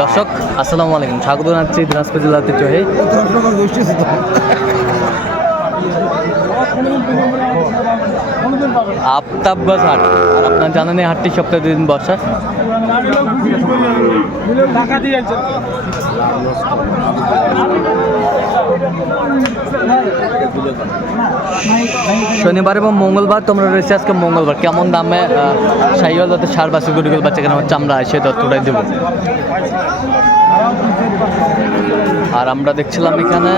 দর্শক আসসালামু আলাইকুম। স্বাগত জানাচ্ছি দিনাজপুর জেলাতে ঐতিহ্যবাহী আফতাবগঞ্জ হাট। আর আপনার জানেন এই হাটটি সপ্তাহে দুদিন বসা। শনিবার এবং মঙ্গলবার তোমরা রয়েছে আজকে মঙ্গলবার। কেমন দামে সাইওয়াল যাতে সার বাসি গুড়িগুল বাচ্চা কেন চামড়া সে তথ্যটাই দেবো। আর আমরা দেখছিলাম এখানে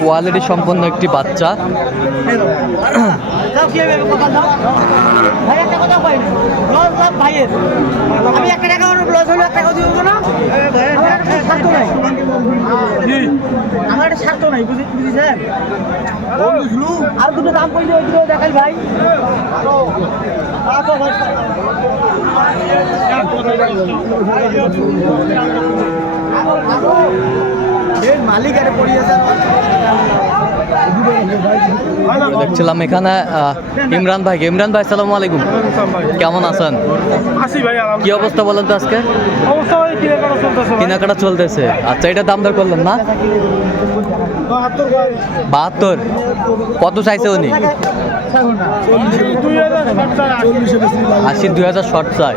কোয়ালিটি সম্পন্ন একটি বাচ্চা। আমি একটা টাকা লস হলো এক টাকা দিব না আমার একটা স্বার্থ নাই আমার একটা স্বার্থ নাই, বুঝি বুঝিছেন? আর দুটো দাম পড়ছে ওই দুটো দেখাই ভাই। মালিক আরে পড়িয়েছে। দেখছিলাম এখানে ইমরান ভাই ইমরান ভাই সালামু আলাইকুম কেমন আছেন কি অবস্থা বলেন তো আজকে কেনাকাটা চলতেছে আচ্ছা এটা দাম দর করলেন না বাহাত্তর কত চাইছে উনি আশি দুই হাজার শর্ট চাই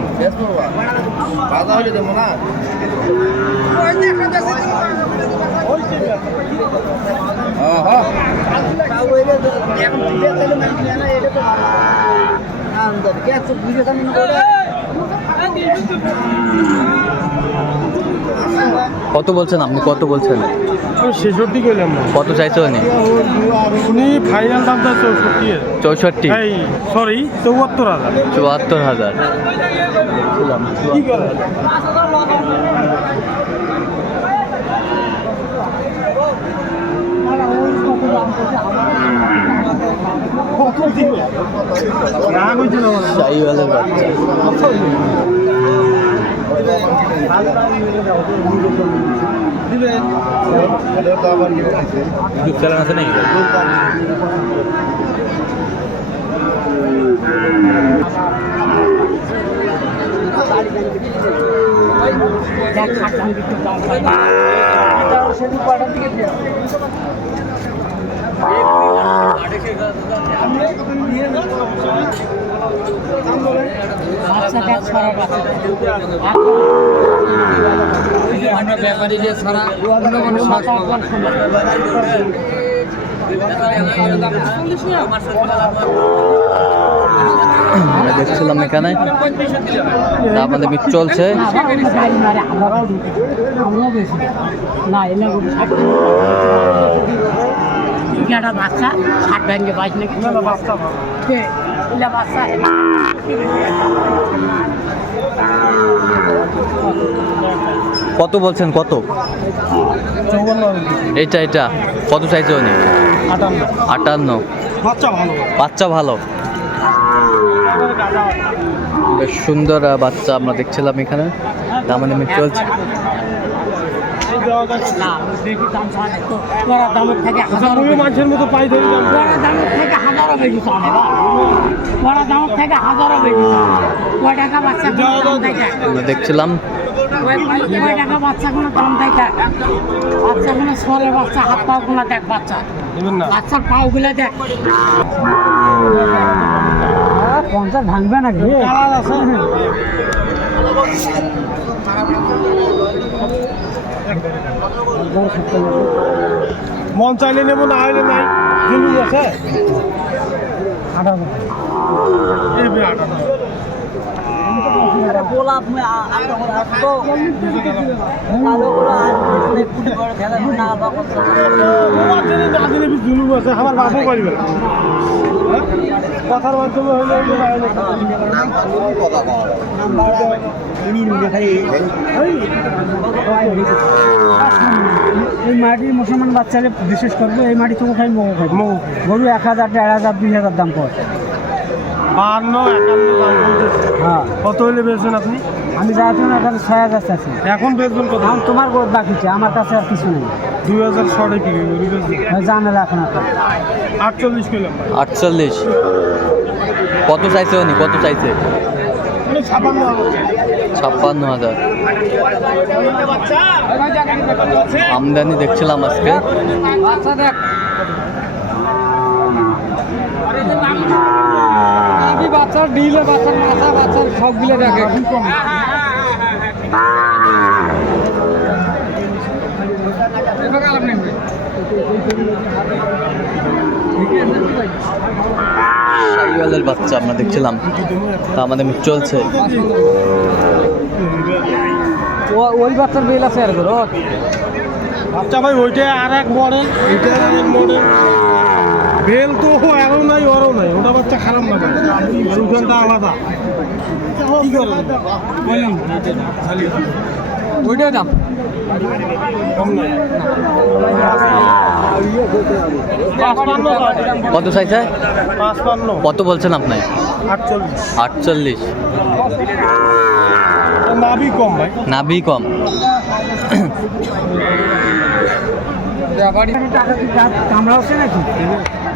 দিয়ে দাও কোয়ালিটি সম্পন্ন একটি বাচ্চা কত বলছেন আপনি? কত বলছেন? ছেষট্টি করলাম কত চাইছে উনি উনি ফাইনাল দামটা চৌষট্টি। চৌষট্টি? সরি চৌহাত্তর হাজার। চুয়াত্তর হাজার। কি করে না কইছি না আমার। দেখছিলাম এখানে আমাদের মিট চলছে। একটা বাচ্চা ষাট ব্যাংকে বাইশ নাকি? বাচ্চা কত বলছেন কত? এটা এইটা এটা কত চাইছে উনি? আটান্ন। বাচ্চা ভালো। বেশ সুন্দর বাচ্চা আমরা দেখছিলাম এখানে। তার মানে চলছে। দেওয়া যাচ্ছে। না বেশি দাম চায় তো ওরা দামের থেকে হাজারো তুমি মানুষের মতো পাই ধরি ওরা দামের থেকে হাজারো বেশি চলে বা ওরা দামের থেকে হাজারো বেশি চলে কয় টাকা বাচ্চা দেখছিলাম। কয় টাকা বাচ্চা কোনো দাম থাকে বাচ্চা কোনো সলে বাচ্চা হাত পাও গুলা দেখ বাচ্চা। বাচ্চার পাও গুলা দেখ। পঞ্চাশ ভাঙবে নাকি? আছে। মন চাইলে নেব না হইলে নাই জুলুম আছে গোলাপ আমার বাবু। হ্যাঁ? কথার মাধ্যমে না। এই মাটি মুসলমান বাচ্চারে বিশেষ করব এই মাটি তো কোথায় মগু খাই। মগু। গরু এক হাজার দেড় হাজার দুই হাজার দাম পড়ে। বাহান্ন একান্ন দাম বলতেছে। হ্যাঁ। কত বেচবেন আপনি? আমি যাচ্ছি না কাছে ছয় হাজার চাচ্ছি। এখন বেচবেন কত? তোমার গরু বাকিছে আমার কাছে আর কিছু নেই। দুই হাজার শর্টে কি বেচবেন জানালে এখন আপনার আটচল্লিশ কিলো আটচল্লিশ। কত চাইছে উনি? কত চাইছে। ছাপ্পান্ন হাজার। আমদানি দেখছিলাম আজকে। বাচ্চার ডিলে বাচ্চার মাথা বাচ্চার সবগুলো দেখে। শাহিওয়ালের বাচ্চা আমরা দেখছিলাম। তা আমাদের চলছে। ওই বাচ্চার বেল আছে আর করো আচ্ছা ভাই ওইটা আর এক মডেল এটা আর এক মডেল বেল তো এরও নাই ওরও নাই। ওটা বাচ্চা খারাপ না ওইখানটা আলাদা। কি দাম। কত চাইছে পাঁচপান্ন। কত বলছেন আপনি? আটচল্লিশ। আটচল্লিশ। নাবি কম ভাই। নাভি কম। কামড়া হচ্ছে নাকি?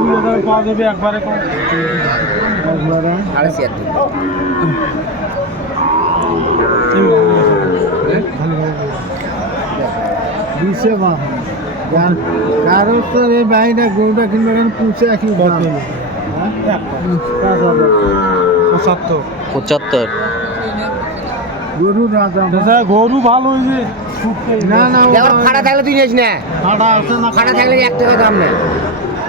দুই হাজার পাওয়া যাবে একবারে কম দিছে বা কারও তো এই বাড়িটা গরুটা কিনবে কেন পুষে একই পঁচাত্তর। পঁচাত্তর গরু রাজা গরু ভালো হয়েছে না না খাড়া থাকলে তুই নিস না। খাটা খাড়া থাকলে এক টাকা দাম নেই।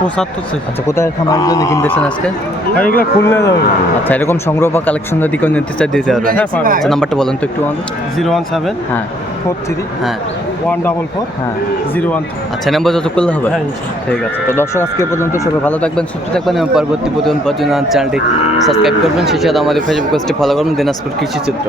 পঁচাত্তর থেকে আচ্ছা কোথায় খামার জন্য কিনতেছেন আজকে? এগুলো খুললে যাবে। আচ্ছা এরকম সংগ্রহ বা কালেকশন যদি কেউ নিতে চাই দিতে পারবেন হ্যাঁ আচ্ছা নাম্বারটা বলেন তো একটু আমাদের। জিরো ওয়ান সেভেন হ্যাঁ। ফোর থ্রি হ্যাঁ। ওয়ান ডাবল ফোর হ্যাঁ। জিরো ওয়ান আচ্ছা নাম্বার যত করলে হবে? হ্যাঁ, ঠিক আছে। তো দর্শক আজকে পর্যন্ত সবাই ভালো থাকবেন সুস্থ থাকবেন এবং পরবর্তী প্রতিদিন পর্যন্ত চ্যানেলটি সাবস্ক্রাইব করবেন। সেই সাথে আমাদের ফেসবুক পেজটি ফলো করবেন দিনাজপুর কৃষি চিত্র।